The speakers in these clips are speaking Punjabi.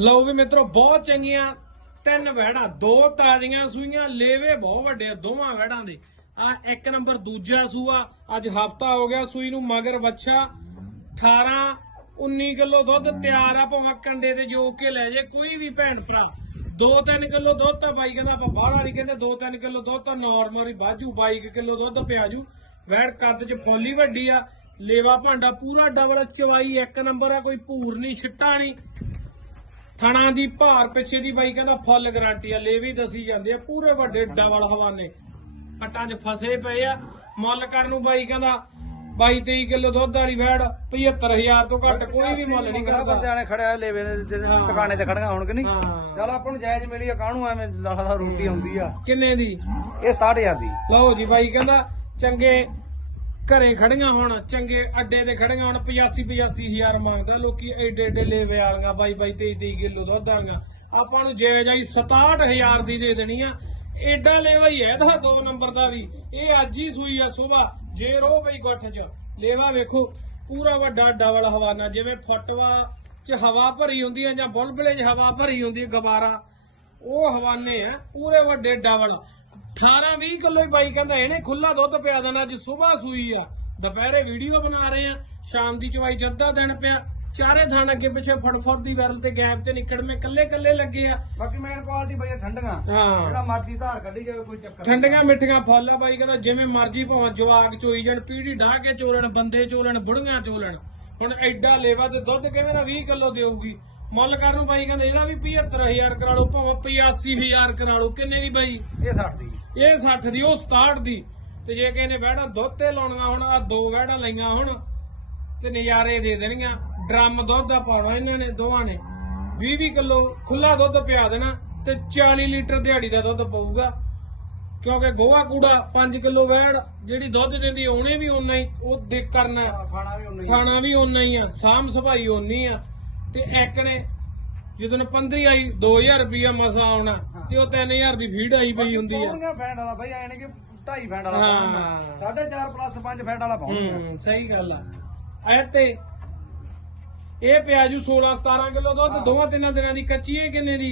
ਲਓ ਵੀ ਮਿੱਤਰੋ, ਬਹੁਤ ਚੰਗੀਆਂ ਤਿੰਨ ਵਹਿੜਾਂ, ਦੋ ਤਾਜ਼ੀਆਂ ਸੂਈਆਂ, ਲੇਵੇ ਬਹੁਤ ਵੱਡੇ ਆ, ਦੋਵਾਂ ਵਹਿੜਾਂ ਦੇ। ਆ ਇੱਕ ਨੰਬਰ ਦੂਜਾ ਸੂਆ, ਅੱਜ ਹਫਤਾ ਹੋ ਗਿਆ ਸੂਈ ਨੂੰ, ਮਗਰ ਬੱਚਾ 18 19 ਕਿਲੋ ਦੁੱਧ ਤਿਆਰ ਆ, ਭਾਵੇਂ ਕੰਡੇ ਤੇ ਜੋਕ ਕੇ ਲੈ ਜੇ, ਕੋਈ ਵੀ ਭੈਣ ਭਰਾ। 2-3 ਕਿਲੋ ਦੁੱਧ ਤਾਂ ਬਾਈ ਕਹਿੰਦਾ ਆਪਾਂ ਬਾਹਲਾ ਨਹੀਂ ਕਹਿੰਦੇ 2-3 ਕਿਲੋ ਦੁੱਧ ਤਾਂ ਨਾਰਮਲ ਹੀ ਬਾਜੂ 22 ਕਿਲੋ ਦੁੱਧ ਪਿਆਜੂ। ਵੈੜ ਕੱਦ ਚ ਫੋਲੀ ਵੱਡੀ ਆ, ਲੇਵਾ ਭਾਂਡਾ ਪੂਰਾ ਡਬਲ ਚਵਾਈ, ਇੱਕ ਨੰਬਰ ਆ, ਕੋਈ ਭੂਰ ਨਹੀਂ, ਛਿੱਟਾ ਨਹੀਂ। ਥਣਾ ਦੀ ਭਾਰ ਪਿੱਛੇ ਦੀ ਬਾਈ ਕਹਿੰਦਾ ਫੁੱਲ ਗਾਰੰਟੀ ਆ ਲੇਵੀ ਦਸੀ ਜਾਂਦੇ ਆ ਪੂਰੇ ਵੱਡੇ ਡਬਲ ਹਵਾਨੇ। ਪੱਟਾਂ 'ਚ ਫਸੇ ਪਏ ਆ। ਮੁੱਲ ਕਰਨ ਨੂੰ ਬਾਈ ਕਹਿੰਦਾ 22 23 ਕਿਲੋ ਦੁੱਧ ਵਾਲੀ ਵੈੜ 75000 ਤੋਂ ਘੱਟ ਕੋਈ ਵੀ ਮੁੱਲ ਨਹੀਂ ਕਰਦਾ। ਬੰਦਿਆਂ ਨੇ ਖੜਿਆ ਲੇਵੇ ਹਾਂ। ਟਿਕਾਣੇ ਤੇ ਖੜੀਆਂ ਹੋਣ ਕਿ ਨਹੀਂ ਚਲ ਆਪਾਂ ਨੂੰ ਜਾਇਜ਼ ਮਿਲੀ ਆ ਕਾਹਨੂੰ ਐਵੇਂ ਲਾਲਾ ਰੋਟੀ ਆਉਂਦੀ ਆ? ਕਿੰਨੇ ਦੀ? ਇਹ 67000 ਦੀ। ਲਓ ਜੀ ਬਾਈ ਕਹਿੰਦਾ ਚੰਗੇ ਘਰੇ ਖੜੀਆਂ ਹੁਣ, ਚੰਗੇ ਅੱਡੇ ਤੇ ਖੜੀਆਂ ਹੁਣ 85 85000 ਮੰਗਦਾ, ਲੋਕੀ ਐਡੇ ਐਡੇ ਲੇਵੇ ਵਾਲੀਆਂ, ਬਾਈ ਬਾਈ 23 23 ਕਿਲੋ ਦੁੱਧ ਵਾਲੀਆਂ। ਆਪਾਂ ਨੂੰ ਜਾਇਜ਼ ਆਈ 67000 ਦੀ ਦੇ ਦੇਣੀ ਆ। ਐਡਾ ਲੇਵਾ ਹੀ ਹੈ ਇਹਦਾ ਦੋ ਨੰਬਰ ਦਾ ਵੀ। ਇਹ ਅੱਜ ਹੀ ਸੂਈ ਆ ਸਵੇਰ, ਜੇ ਰੋ ਬਈ ਗੁੱਠ ਚ। ਲੇਵਾ ਵੇਖੋ, ਪੂਰਾ ਵੱਡਾ ਡਬਲ ਹਵਾਨਾ, ਜਿਵੇਂ ਫੁੱਟਵਾ ਚ ਹਵਾ ਭਰੀ ਹੁੰਦੀ ਹੈ ਜਾਂ ਬੁਲਬਲੇ 'ਚ ਹਵਾ ਭਰੀ ਹੁੰਦੀ ਹੈ ਗਵਾਰਾ। ਉਹ ਹਵਾਨੇ ਆ, ਪੂਰੇ ਵੱਡੇ ਡਬਲ। 18 20 ਕਿਲੋ ਹੀ ਬਾਈ ਕਹਿੰਦਾ ਇਹਨੇ ਖੁੱਲਾ ਦੁੱਧ ਪਿਆ ਦੇਣਾ ਅੱਜ ਸਵੇਰ ਸੂਈ ਆ। ਦੁਪਹਿਰੇ ਵੀਡੀਓ ਬਣਾ ਰਹੇ ਆ ਸ਼ਾਮ ਦੀ ਚਵਾਈ ਅੱਧਾ ਦਿਨ ਪਿਆ। ਚਾਰੇ ਥਾਣ ਅੱਗੇ ਪਿੱਛੇ ਫੜਫੜ ਦੀ ਵੈਰਲ ਤੇ ਗੈਪ ਤੇ ਨਿਕੜਵੇਂ ਕੱਲੇ ਕੱਲੇ ਲੱਗੇ ਆ। ਬਾਕੀ ਮੇਨ ਕੁਆਲਿਟੀ ਬਈ ਠੰਡੀਆਂ। ਹਾਂ। ਜਿਹੜਾ ਮਰਜ਼ੀ ਧਾਰ ਕੱਢੀ ਜਾਵੇ ਕੋਈ ਚੱਕਰ ਠੰਡੀਆਂ ਮਿੱਠੀਆਂ ਫੁੱਲ ਆ ਬਾਈ ਕਹਿੰਦਾ ਜਿਵੇਂ ਮਰਜ਼ੀ ਭਾਵੇਂ ਜਵਾਕ ਚੋਈ ਜਾਣ ਪੀੜੀ ਢਾਹ ਕੇ ਚੋਲਣ ਬੰਦੇ ਚੋਲਣ ਬੁੜੀਆਂ ਚੋਲਣ। ਹੁਣ ਐਡਾ ਲੇਵਾ ਤੇ ਦੁੱਧ ਕਿਵੇਂ ਨਾ 20 ਕਿਲੋ ਦੇਊਗੀ? ਮੁੱਲ ਕਰਨ ਨੂੰ ਬਾਈ ਕਹਿੰਦਾ ਇਹਦਾ ਵੀ 75000 ਕਰਾ ਲਓ ਭਾਵੇਂ 85000 ਕਰਾ ਲਓ ਕਿੰਨੇ ਦੀ ਬਾਈ? ਇਹ 60 ਦੀ। ਇਹ 60 ਦੀ ਉਹ 67 ਦੀ। ਤੇ ਜੇ ਕਿਸੇ ਨੇ ਵਹਿੜਾਂ ਦੁੱਧ ਤੇ ਲਾਉਣੀਆਂ ਹੁਣ ਆ ਦੋ ਵਹਿੜਾਂ ਲਈਆਂ ਹੁਣ ਤੇ ਨਜ਼ਾਰੇ ਦੇ ਦੇਣੀਆਂ ਡਰਮ ਦੁੱਧ ਦਾ ਪਾਉਣਾ ਇਹਨਾਂ ਨੇ ਦੋਵਾਂ ਨੇ। 20 20 ਕਿਲੋ ਖੁੱਲਾ ਦੁੱਧ ਪਿਆ ਦੇਣਾ ਤੇ 40 ਲੀਟਰ ਦਿਹਾੜੀ ਦਾ ਦੁੱਧ ਪਊਗਾ। ਕਿਉਂਕਿ ਗੋਹਾ ਕੂੜਾ 5 ਕਿਲੋ ਵਹਿੜ ਜਿਹੜੀ ਦੁੱਧ ਦਿੰਦੀ ਉਹਨੇ ਵੀ ਓਨਾ ਹੀ ਉਹ ਦੇ ਕਰਨਾ। ਖਾਣਾ ਵੀ ਉਨਾ ਹੀ ਖਾਣਾ ਵੀ ਓਨਾ ਹੀ ਆ ਸਾਮ ਸਭਾਈ ਓਨੀ ਆ। ਤੇ ਇੱਕ ਨੇ ਜਦੋਂ 15 ਆਈ 2000 ਰੁਪਿਆ ਮਸਾ ਆਉਣਾ ਤੇ ਉਹ 3000 ਦੀ ਫੀਡ ਆਈ ਪਈ ਹੁੰਦੀ ਆ। ਪੌਣੀਆਂ ਫੈਂਡ ਵਾਲਾ ਬਈ? ਐ ਨੀ ਕਿ 2.5 ਫੈਂਡ ਵਾਲਾ ਹਾਂ। ਪਾਉਣਾ ਸਾਢੇ 4 ਪਲੱਸ 5 ਫੈਂਡ ਵਾਲਾ ਪਾਉਣਾ ਹੂੰ ਸਹੀ ਗੱਲ ਆ। ਐ ਤੇ ਇਹ ਪਿਆਜੂ 16 17 ਕਿਲੋ ਦੁੱਧ ਦੋਵਾਂ ਤਿੰਨਾਂ ਦਿਨਾਂ ਦੀ ਕੱਚੀ ਹੈ ਕਿੰਨੇ ਦੀ?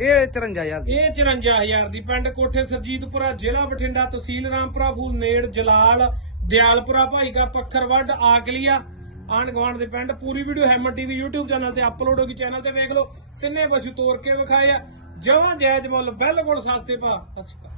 ਇਹ 54000 ਦੀ। ਇਹ 54000 ਦੀ। ਪਿੰਡ ਕੋਠੇ ਸਰਜੀਤਪੁਰਾ ਜ਼ਿਲ੍ਹਾ ਬਠਿੰਡਾ ਤਹਿਸੀਲ ਰਾਮਪੁਰਾ ਫੂਲ ਨੇੜ ਜਲਾਲ ਦਿਆਲਪੁਰਾ ਭਾਈ ਕਾ ਪੱਖਰਵੱਡ ਆਕਲੀਆ ਆਂਢ ਗੁਆਂਢ ਦੇ ਪਿੰਡ, ਪੂਰੀ ਵੀਡੀਓ ਹੈਮਨ ਟੀਵੀ YouTube ਚੈਨਲ ਤੇ ਅਪਲੋਡ ਹੋਗੀ ਚੈਨਲ ਤੇ ਵੇਖ ਲਓ। ਤਿੰਨੇ ਪਸ਼ੂ ਤੋਰ ਕੇ ਵਿਖਾਏ ਆ। ਜਮਾਂ ਜਾਇਜ਼ ਮੁੱਲ, ਬਿਲਕੁਲ ਸਸਤੇ ਭਾ ਅਸਕਾ